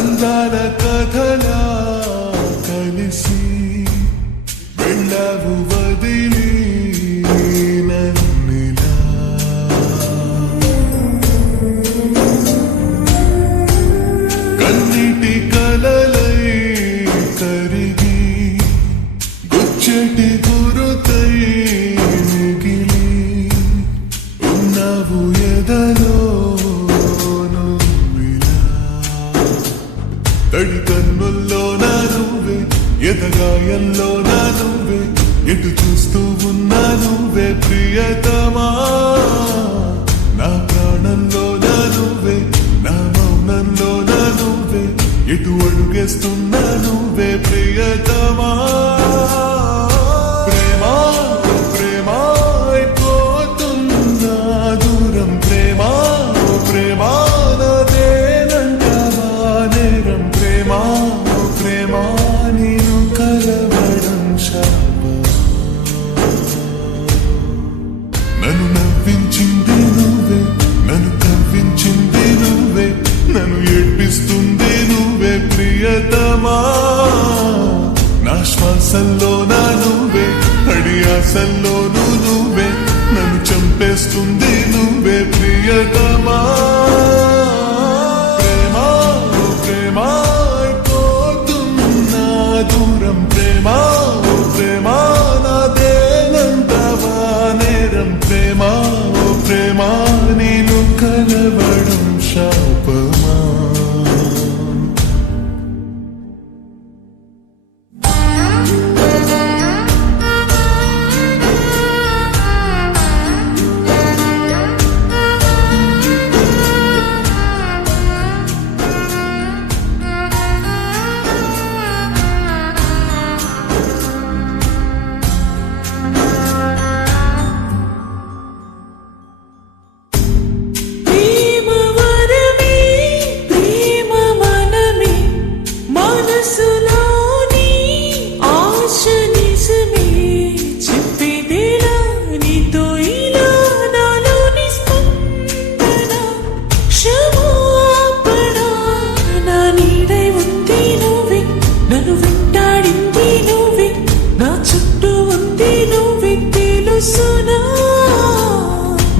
అందాల కథలా కలిసి వెళ్ళావు వదిలి నన్నిలా. కన్నిటి కలలై కరిగి గుచ్చటి గురుతై మిగిలి ఉన్నావు ఎదలో తడి కన్నుల్లో నా నువ్వే, ఎదగాయల్లో నా నువ్వే, ఎటు చూస్తూ ఉన్నా నువ్వే ప్రియతమా. నా ప్రాణంలో నా నువ్వే, నా మౌనంలో నా నువ్వే, ఎటు అడుగేస్తున్నా నువ్వే ప్రియతమా. ప్రేమా ప్రేమా అయిపోతున్నా దూరం, ప్రేమా ప్రేమా నాదేనంటావా నేరం, ప్రేమా ప్రేమా నేను కలవడం శాపం. నన్ను నవ్వించింది నువ్వే, నన్ను కవ్వించింది నువ్వే, నన్ను ఏడ్పిస్తుంది నువ్వే ప్రియతమా. నా శ్వాసల్లో నా నువ్వే, అడి ఆశల్లోనూ నువ్వే, నన్ను చంపేస్తుంది నువ్వే ప్రియతమా. ప్రేమా ప్రేమా అయిపోతున్నా దూరం, ప్రేమా ప్రేమా నాదేనంటావా నేరం, ప్రేమా ప్రేమా నేను కలవడం శాపమా.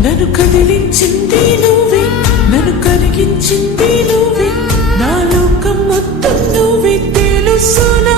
నన్ను కదిలించింది నువ్వే, నన్ను కరిగించింది నువ్వే, నా లోకం మొత్తం నువ్వే తెలుసునా.